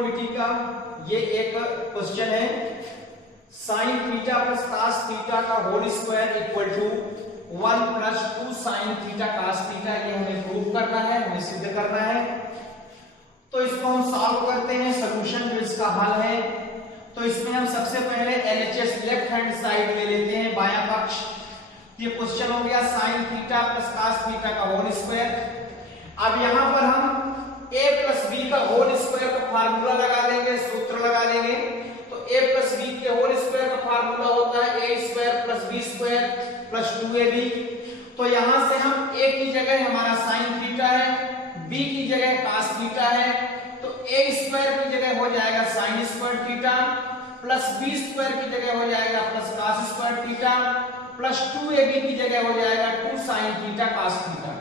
Trigonometry का ये एक क्वेश्चन है। Sine theta plus cos theta का whole square equal to 1 plus 2 sine theta cos theta, ये हमें प्रूव करना है, हमें सिद्ध करना है। तो इसको हम सॉल्व करते हैं, सॉल्यूशन जो इसका हल है। तो इसमें हम सबसे पहले LHS लेफ्ट हैंड साइड ले लेते हैं, बायां पक्ष। ये क्वेश्चन हो गया sign theta plus cos theta का होल स्क्वायर। अब यहां पर हम a प्लस b का होल स्क्वायर का फार्मूला लगा देंगे, सूत्र लगा देंगे। तो a प्लस b के होल स्क्वायर का फार्मूला होता है a square plus b square plus 2ab। तो यहां से हम a की जगह हमारा साइन थीटा है, b की जगह कॉस थीटा है, तो a स्क्वायर की जगह हो जाएगा sign square theta, plus b square की जगह हो जाएगा plus cos square theta, plus 2ab की जगह हो जाएगा 2 साइन थीटा कॉस थीटा।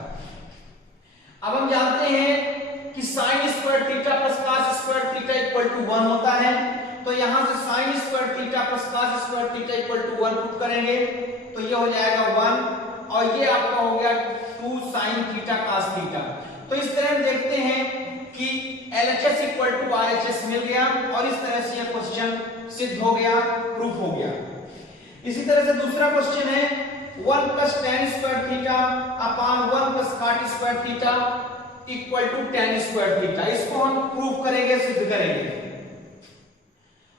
अब हम जानते हैं कि sine square theta plus cos square theta equal to 1 होता है। तो यहां से sine square theta plus cos square theta equal to 1 put करेंगे तो ये हो जाएगा 1 और ये आपका हो गया 2 साइन थीटा कॉस थीटा। तो इस तरह हम देखते हैं कि LHS इक्वल टू RHS मिल गया और इस तरह से ये क्वेश्चन सिद्ध हो गया, प्रूफ हो गया। इसी तरह से दूसरा क्वेश्चन है 1 plus tan square theta upon 1 plus cot square theta equal to tan square theta. इसको हम प्रूफ करेंगे, सिद्ध करेंगे।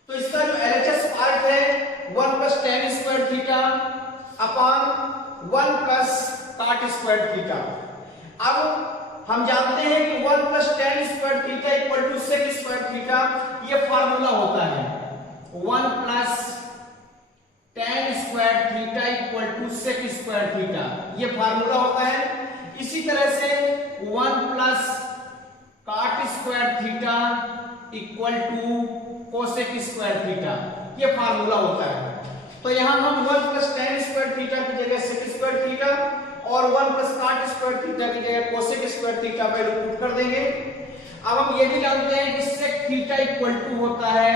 तो इसका जो LHS पार्ट है 1 plus tan square theta upon 1 plus cot square theta. अब हम जानते हैं कि 1 plus tan square theta equal to sec square theta, ये फार्मूला होता है 1 plus tan square theta equal to sec square theta, ये फार्मूला होता है। इसी तरह से 1 plus cot square theta equal to cosec square theta, ये फार्मूला होता है। तो यहां हम 1 प्लस tan स्क्वायर थीटा की जगह sec स्क्वायर थीटा और 1 प्लस cot स्क्वायर थीटा की जगह cosec square theta value put कर देंगे। अब हम ये भी जानते हैं कि sec थीटा इक्वल टू होता है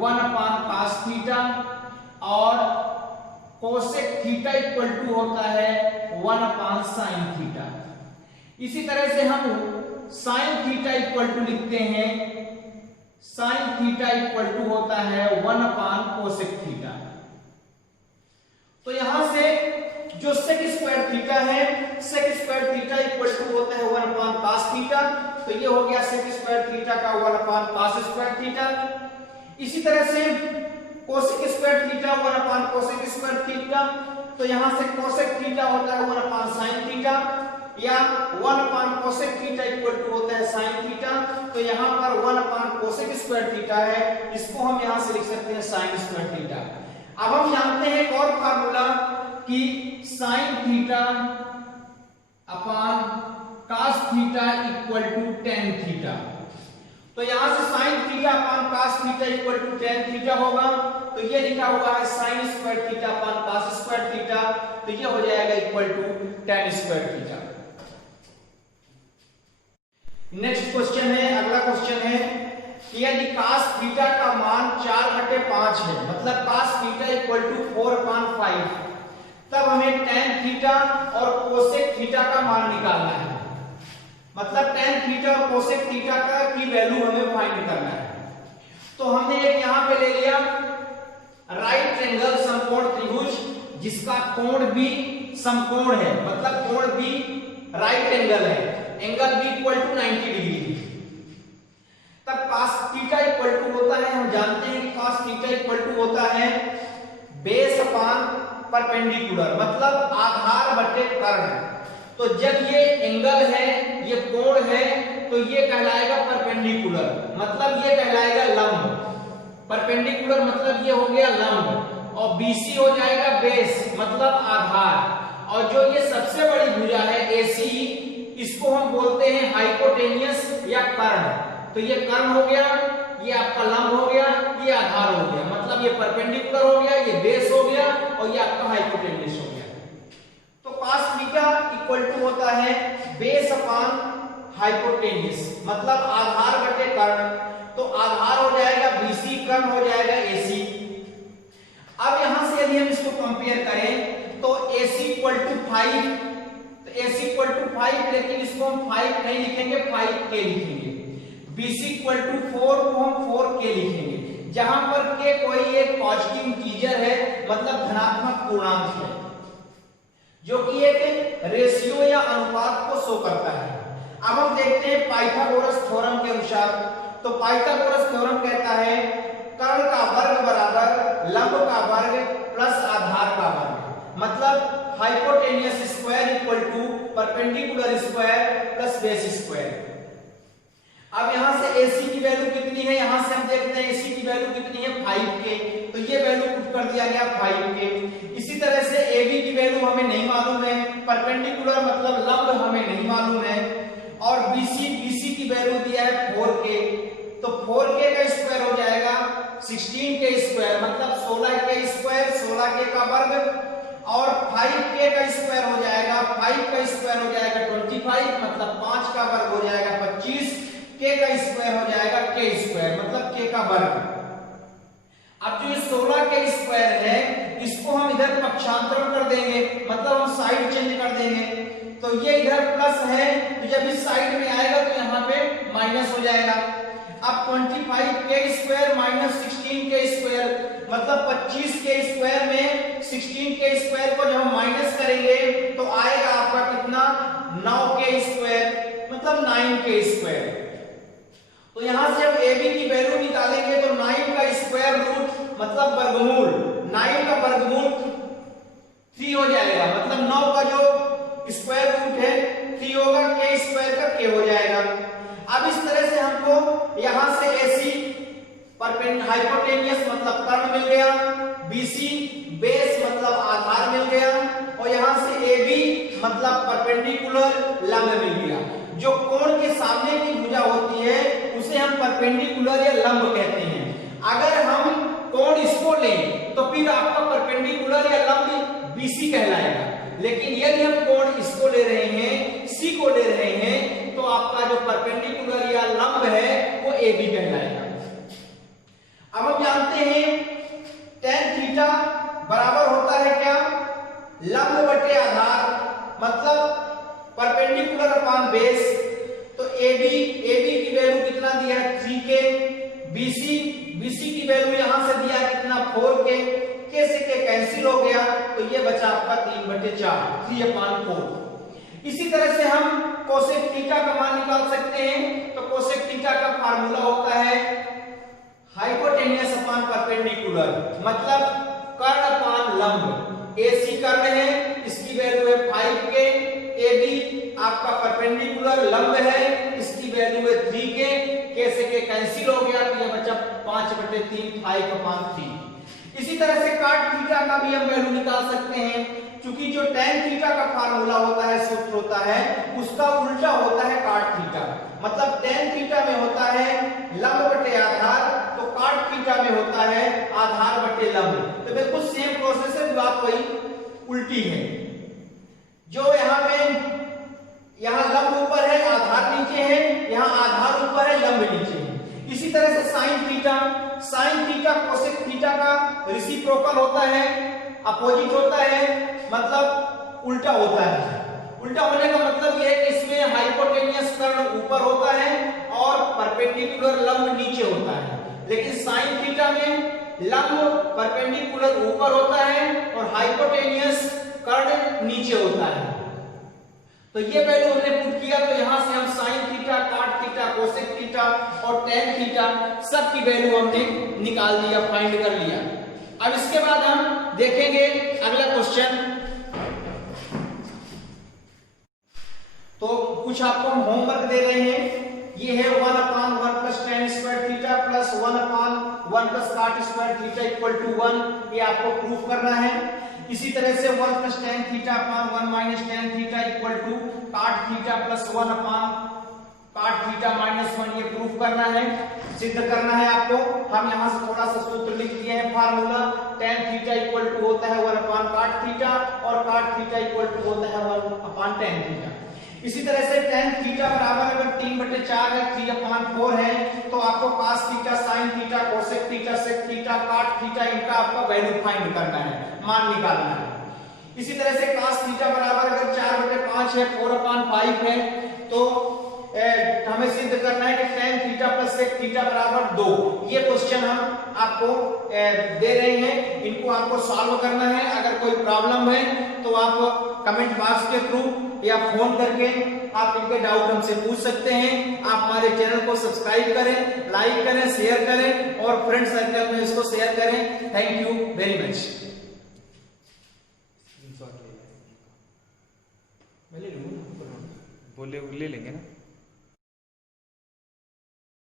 1 अपॉन cos थीटा और cosec थीटा इक्वल टू होता है 1 अपॉन sin थीटा। इसी तरह से हम sin थीटा इक्वल टू लिखते हैं, sin थीटा इक्वल टू होता है 1 अपॉन cosec थीटा। तो यहां से जो sec स्क्वायर थीटा है, sec square theta equal to होता है 1 अपॉन cos थीटा, तो ये हो गया sec स्क्वायर थीटा का 1 अपॉन cos स्क्वायर थीटा। इसी तरह से cosec square theta 1 upon cosec square theta, तो यहां से cosec थीटा होता है 1 अपॉन sin थीटा या 1 upon cosec theta equal to होता है sin थीटा। तो यहां पर 1 अपॉन cosec स्क्वायर थीटा है, इसको हम यहां से लिख सकते हैं sin स्क्वायर थीटा। अब हम जानते हैं एक और फार्मूला कि sin theta upon cos theta equal to tan theta. तो यहां से sin theta upon cos theta equal to tan theta होगा, तो ये लिखा हुआ है sin square theta upon cos square theta, तो ये हो जाएगा equal to tan square theta. Next question है, अगला क्वेश्चन है कि यदि cos थीटा का मान 4/5 है, मतलब cos थीटा इक्वल टू 4/5, तब हमें tan थीटा और cosec थीटा का मान निकालना है। मतलब tan थीटा और cosec थीटा का की वैल्यू हमें फाइंड करना है। तो हमने एक यहां पे ले लिया राइट एंगल समकोण त्रिभुज जिसका कोण भी समकोण है, मतलब कोण भी राइट एंगल है, एंगल भी इक्वल टू 90 डिग्री। तब cos थीटा इक्वल टू होता है, हम जानते हैं कि cos थीटा इक्वल टू होता है बेस अपॉन परपेंडिकुलर, मतलब आधार बटे कर्ण। तो जब ये एंगल है, ये कोण है, तो ये कहलाएगा परपेंडिकुलर, मतलब ये कहलाएगा लंब। परपेंडिकुलर मतलब ये हो गया लंब और BC हो जाएगा बेस, मतलब आधार। और जो ये सबसे बड़ी भुजा है AC, इसको हम बोलते हैं हाइपोटेनियस या कर्ण। तो ये कर्ण हो गया, ये आपका लंब हो गया, ये आधार हो गया, मतलब ये परपेंडिकुलर हो गया, ये बेस हो गया और ये आपका हाइपोटेनियस हो गया। तो cos थीटा इक्वल टू होता है बेस अपॉन हाइपोटेनियस, मतलब आधार बटे कर्ण। तो आधार हो जाएगा BC, कर्ण हो जाएगा AC। अब यहां से यदि हम इसको कंपेयर करें तो AC इक्वल टू 5, तो AC इक्वल टू 5, लेकिन इसको हम 5 नहीं लिखेंगे, 5K लिखेंगे। BC इक्वल टू 4 को हम 4k लिखेंगे, जहां पर k कोई एक पॉजिटिव इंटीजर है, मतलब धनात्मक पूर्णांक है, जो कि एक रेशियो या अनुपात को शो करता है। अब हम देखते हैं पाइथागोरस थ्योरम के अनुसार। तो पाइथागोरस थ्योरम कहता है कर्ण का वर्ग बराबर लंब का वर्ग प्लस आधार का वर्ग, मतलब hypotenuse square equal to perpendicular square plus base square. अब यहां से AC की वैल्यू कितनी है, यहां से हम देखते हैं AC की वैल्यू कितनी है 5k, तो ये वैल्यू पुट कर दिया गया 5k। इसी तरह से AB की वैल्यू हमें नहीं मालूम है, परपेंडिकुलर मतलब लंब हमें नहीं मालूम है, और BC की वैल्यू दिया है 4k, तो 4k का स्क्वायर हो जाएगा 16k स्क्वायर, मतलब 16k स्क्वायर 16k का वर्ग, और 5k का स्क्वायर हो जाएगा 5 का स्क्वायर हो जाएगा 25, मतलब 5 का वर्ग हो जाएगा 25, k का स्क्वायर हो जाएगा k स्क्वायर, मतलब k का वर्ग। अब जो 16 के स्क्वायर है इसको हम इधर पक्षांतरण कर देंगे, मतलब हम साइड चेंज कर देंगे, तो ये इधर प्लस है, तो जब इस साइड में आएगा तो यहाँ पे माइनस हो जाएगा। अब 25k square minus 16k square, मतलब 25k स्क्वायर में 16k स्क्वायर को जब हम माइनस करेंगे तो आएगा आपका कितना 9k स्क्वायर, मतलब 9k स्क्वायर। तो यहां से हम AB की वैल्यू निकालेंगे तो 9 का स्क्वायर रूट मतलब वर्गमूल, 9 का वर्गमूल 3 हो जाएगा, मतलब 9 का जो स्क्वायर रूट है 3 होगा, k स्क्वायर का k हो जाएगा। अब इस तरह से हमको यहां से AC हाइपोटेनियस मतलब कर्ण मिल गया, BC बेस मतलब आधार मिल गया, और यहां से AB मतलब परपेंडिकुलर लंब मिल गया। जो कोण के सामने की भुजा होती है उसे हम परपेंडिकुलर या लंब कहते हैं। अगर हम कोण इसको लें तो फिर आपका परपेंडिकुलर या लंब BC कहलाएगा, लेकिन यदि हम कोण इसको ले रहे हैं, C को ले रहे हैं, तो आपका जो परपेंडिकुलर या लंब है वो AB कहलाएगा। अब हम जानते हैं tan थीटा बराबर होता है क्या, लंब बटे आधार, मतलब परपेंडिकुलर अपॉन बेस। तो AB की वैल्यू कितना दिया है 3k, BC की वैल्यू यहां से दिया है कितना 4k, k से k कैंसिल हो गया, तो ये बचा आपका 3/4 3/4। इसी तरह से हम कोसेक थीटा का मान निकाल सकते हैं। तो कोसेक थीटा का फार्मूला होता है हाइपोटेनियस अपॉन परपेंडिकुलर, मतलब कर्ण अपॉन लंब। AC कर्ण है, इसकी वैल्यू है 5k, AB आपका परपेंडिकुलर लंब है, इसकी वैल्यू है 3k, k से k कैंसिल हो गया, तो ये बचा 5/3 5/3। इसी तरह से काट थीटा का भी हम वैल्यू निकाल सकते हैं, क्योंकि जो tan थीटा का फार्मूला होता है, सूत्र होता है, उसका उल्टा होता है काट थीटा। मतलब tan थीटा में होता है लंब बटे आधार, तो काट थीटा में होता है आधार बटे लंब। तो बिल्कुल सेम प्रोसेस है, बात वही उल्टी है। जो यहाँ पे यहाँ लंब ऊपर है आधार नीचे है, यहाँ आधार ऊपर है लंब नीचे है। इसी तरह से साइन थीटा कोसेक थीटा का रेसिप्रोकल होता है, अपोजिट होता है, मतलब उल्टा होता है। उल्टा होने का मतलब यह है कि इसमें हाइपोटेनियस कर्ण ऊपर होता है और परपेंडिकुलर लंब नीचे होता है, लेकिन साइन थीटा में लंब परपेंडिकुलर ऊपर होता है और हाइपोटेनियस कर्ण नीचे होता है। तो ये वैल्यू हमने पुट किया, तो यहां से हम sine theta, cot theta, cosec theta और tan थीटा सब की वैल्यू हमने निकाल दिया, फाइंड कर लिया। अब इसके बाद हम देखेंगे अगला क्वेश्चन। तो कुछ आपको हम होमवर्क दे रहे हैं, ये है 1/1 plus tan square theta plus 1/1 plus cot square theta equal to 1, ये आपको प्रूफ करना है। इसी तरह से 1 plus tan theta upon 1 minus tan theta equal to cot theta plus 1 upon cot theta minus 1, ये प्रूफ करना है, सिद्ध करना है आपको। हम यहां से थोड़ा सा सूत्र लिख दिए हैं, formula tan theta equal to होता है 1 अपॉन cot थीटा और cot थीटा इक्वल टू होता है 1 अपॉन tan थीटा। इसी तरह से tan थीटा बराबर अगर 3/4 है, 3/4 है, तो आपको cos theta, sin theta, cosec theta, sec theta, cot theta इनका आपका वैल्यू फाइंड करना है, मान निकालना है। इसी तरह से cos थीटा बराबर अगर 4/5 है, 4/5 है, तो हमें सिद्ध करना है कि tan थीटा सेक थीटा बराबर 2। ये क्वेश्चन हम आपको दे रहे हैं, इनको आपको सॉल्व करना है। अगर कोई प्रॉब्लम है तो आप कमेंट बॉक्स के थ्रू या फोन करके आप इनके डाउट हमसे पूछ सकते हैं। आप हमारे चैनल को सब्सक्राइब करें, लाइक करें, शेयर करें और फ्रेंड सर्कल में इसको शेयर करें। Thank you very much. बोले ले लेंगे ना।